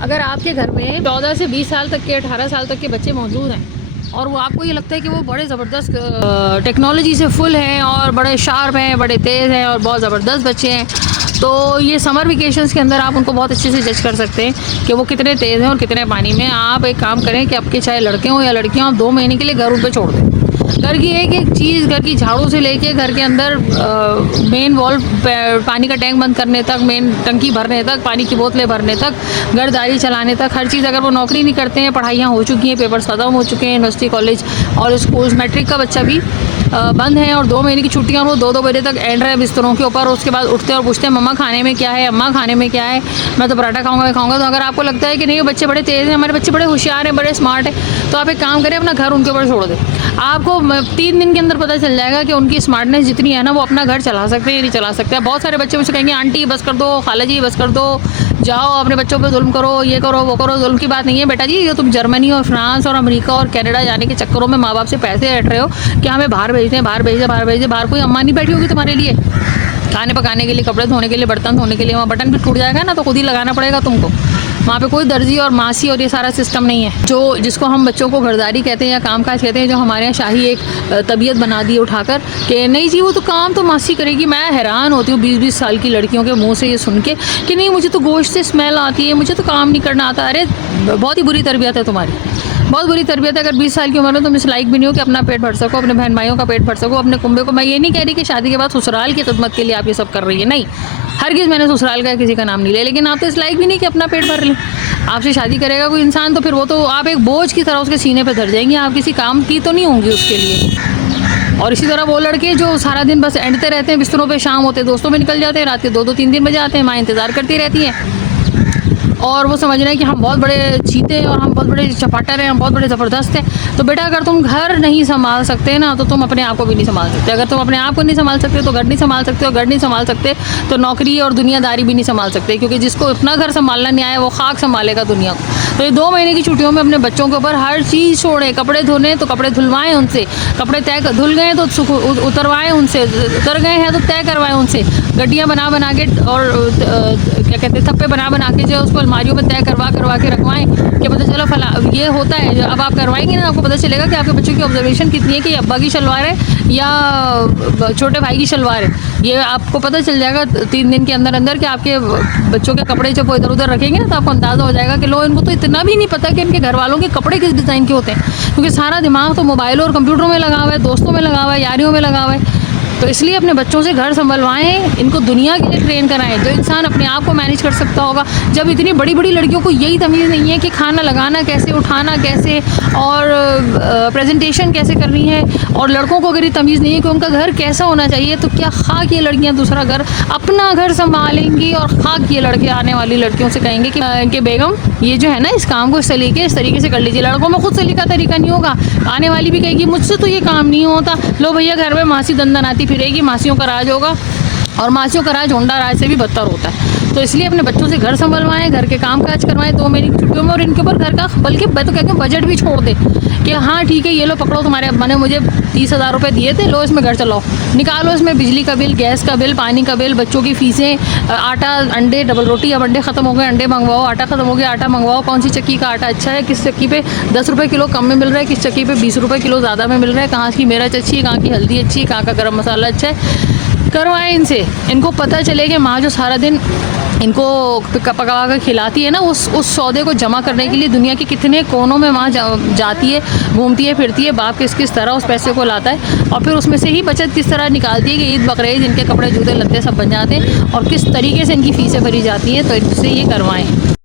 अगर आपके घर में 14 से 20 साल तक के 18 साल तक के बच्चे मौजूद हैं और वो आपको ये लगता है कि वो बड़े ज़बरदस्त टेक्नोलॉजी से फुल हैं और बड़े शार्प हैं, बड़े तेज़ हैं और बहुत ज़बरदस्त बच्चे हैं, तो ये समर वेकेशंस के अंदर आप उनको बहुत अच्छे से जज कर सकते हैं कि वो कितने तेज़ हैं और कितने पानी में। आप एक काम करें कि आपके चाहे लड़के हों या लड़कियाँ हों, 2 महीने के लिए घर उन पर छोड़ दें। घर की एक एक चीज़, घर की झाड़ू से लेके घर के अंदर मेन वॉल पानी का टैंक बंद करने तक, मेन टंकी भरने तक, पानी की बोतलें भरने तक, घरदारी चलाने तक, हर चीज़। अगर वो नौकरी नहीं करते हैं, पढ़ाइयाँ हो चुकी हैं, पेपर्स ख़त्म हो चुके हैं, यूनिवर्सिटी कॉलेज और स्कूल्स, मैट्रिक का बच्चा भी बंद है और 2 महीने की छुट्टियाँ, और वो 2-2 बजे तक एंड रहे बिस्तरों के ऊपर। उसके बाद उठते हैं और पूछते हैं मम्मा खाने में क्या है, अम्मा खाने में क्या है, मैं तो पराठा खाऊंगा, मैं खाऊंगा। तो अगर आपको लगता है कि नहीं, ये बच्चे बड़े तेज़ हैं, हमारे बच्चे बड़े होशियार हैं, बड़े स्मार्ट हैं, तो आप एक काम करें, अपना घर उनके ऊपर छोड़ दें। आपको 3 दिन के अंदर पता चल जाएगा कि उनकी स्मार्टनेस जितनी है ना, वो अपना घर चला सकते हैं या नहीं चला सकते। बहुत सारे बच्चे मुझसे कहेंगे आंटी बस कर दो, खाला जी बस कर दो, जाओ अपने बच्चों पे जुल्म करो, ये करो वो करो। जुल्म की बात नहीं है बेटा जी, ये तुम जर्मनी और फ्रांस और अमेरिका और कनाडा जाने के चक्करों में माँ बाप से पैसे हट रहे हो कि हमें बाहर भेजते हैं, बाहर भेजते, बाहर भेजते। बाहर कोई अम्मा नहीं बैठी होगी तुम्हारे लिए खाने पकाने के लिए, कपड़े धोने के लिए, बर्तन धोने के लिए। वहाँ बटन भी टूट जाएगा ना, तो खुद ही लगाना पड़ेगा तुमको। वहाँ पे कोई दर्जी और मासी और ये सारा सिस्टम नहीं है, जो जिसको हम बच्चों को घरदारी कहते हैं या कामकाज कहते हैं, जो हमारे यहाँ शाही एक तबीयत बना दी उठाकर कि नहीं जी वो तो काम तो मासी करेगी। मैं हैरान होती हूँ 20-20 साल की लड़कियों के मुंह से ये सुन के कि नहीं मुझे तो गोश्त से स्मेल आती है, मुझे तो काम नहीं करना आता। अरे बहुत ही बुरी तरबियत है तुम्हारी, बहुत बुरी तरबियत है। अगर 20 साल की उम्र में तुम इस लायक भी नहीं हो कि अपना पेट भर सको, अपने बहन भाइयों का पेट भर सको, अपने कुंबे को। मैं ये नहीं कह रही कि शादी के बाद ससुराल की खिदमत के लिए आप ये सब कर रही है, नहीं, हरगिज़ मैंने ससुराल का किसी का नाम नहीं लिया, लेकिन आप तो इस लायक भी नहीं कि अपना पेट भर लें। आपसे शादी करेगा कोई इंसान तो फिर वो तो आप एक बोझ की तरह उसके सीने पे धर जाएंगी, आप किसी काम की तो नहीं होंगी उसके लिए। और इसी तरह वो लड़के जो सारा दिन बस एंडते रहते हैं बिस्तरों पे, शाम होते दोस्तों में निकल जाते हैं, रात के 2-2 3-3 बजे आते हैं, माँ इंतज़ार करती रहती है और वो समझ रहे हैं कि हम बहुत बड़े चीते हैं और हम बहुत बड़े चपाटर हैं, हम बहुत बड़े ज़बरदस्त हैं। तो बेटा अगर तुम घर नहीं संभाल सकते ना, तो तुम अपने आप को भी नहीं संभाल सकते। अगर तुम अपने आप को नहीं संभाल सकते तो घर नहीं संभाल सकते, और घर नहीं संभाल सकते तो नौकरी और दुनियादारी भी नहीं संभाल सकते, क्योंकि जिसको अपना घर संभालना नहीं आया वो खाक संभालेगा दुनिया को। तो ये 2 महीने की छुट्टियों में अपने बच्चों के ऊपर हर चीज़ छोड़ें। कपड़े धोने तो कपड़े धुलवाएं उनसे, कपड़े तय धुल गए तो उतरवाएँ उनसे, उतर गए हैं तो तय करवाएँ उनसे। गड्डियाँ बना के और क्या कहते हैं थप्पे बना के जो उसको अलमारियों में तय करवा के रखवाएं कि पता चलो फला ये होता है। अब आप करवाएंगे ना, आपको पता चलेगा कि आपके बच्चों की ऑब्जर्वेशन कितनी है कि अब्बा की शलवार है या छोटे भाई की शलवार है। ये आपको पता चल जाएगा 3 दिन के अंदर अंदर कि आपके बच्चों के कपड़े जब वो इधर उधर रखेंगे ना, तो आपको अंदाज़ा हो जाएगा कि लो इनको तो इतना भी नहीं पता कि इनके घर वालों के कपड़े किस डिज़ाइन के होते हैं, क्योंकि सारा दिमाग तो मोबाइल और कंप्यूटरों में लगा हुआ है, दोस्तों में लगा हुआ है, यारियों में लगा हुआ है। तो इसलिए अपने बच्चों से घर संभलवाएं, इनको दुनिया के लिए ट्रेन कराएं। जो इंसान अपने आप को मैनेज कर सकता होगा, जब इतनी बड़ी बड़ी लड़कियों को यही तमीज़ नहीं है कि खाना लगाना कैसे, उठाना कैसे और प्रेजेंटेशन कैसे करनी है, और लड़कों को अगर ये तमीज़ नहीं है कि उनका घर कैसा होना चाहिए, तो क्या खाक ये लड़कियां दूसरा घर, अपना घर संभालेंगी और खाक ये लड़के आने वाली लड़कियों से कहेंगे कि बेगम ये जो है ना, इस काम को इस तरीके से कर लीजिए। लड़कों में खुद सलीका तरीका नहीं होगा, आने वाली भी कहेगी मुझसे तो ये काम नहीं होता। लो भैया घर में मासी दंदन आती फिरेगी, मासियों का राज होगा, और मासियों का राज होंडा राज से भी बदतर होता है। तो इसलिए अपने बच्चों से घर संभलवाएं, घर के काम काज करवाएं 2 महीने की छुट्टियों में, और इनके ऊपर घर का बल्कि मैं तो कहती हूँ बजट भी छोड़ दे कि हाँ ठीक है ये लो पकड़ो, तुम्हारे अब्बा ने मुझे 30,000 रुपये दिए थे, लो इसमें घर चलाओ, निकालो इसमें बिजली का बिल, गैस का बिल, पानी का बिल, बच्चों की फीसें, आटा, अंडे, डबल रोटी। अब अंडे ख़त्म हो गए, अंडे मंगवाओ, आटा ख़त्म हो गया, आटा मंगवाओ। कौन सी चक्की का आटा अच्छा है, किस चक्की पे 10 रुपये किलो कम में मिल रहा है, किस चक्की पे 20 रुपये किलो ज़्यादा में मिल रहा है, कहाँ की मिर्च अच्छी है, कहाँ की हल्दी अच्छी है, कहाँ का गर्म मसाला अच्छा है। करवाएं इनसे, इनको पता चले कि माँ जो सारा दिन इनको पका कर खिलाती है ना, उस सौदे को जमा करने के लिए दुनिया के कितने कोनों में माँ जाती है, घूमती है, फिरती है, बाप किस तरह उस पैसे को लाता है, और फिर उसमें से ही बचत किस तरह निकालती है कि ईद बकरीद इनके कपड़े जूते लत्ते सब बन जाते हैं, और किस तरीके से इनकी फ़ीसें भरी जाती हैं। तो इनसे ये करवाएं।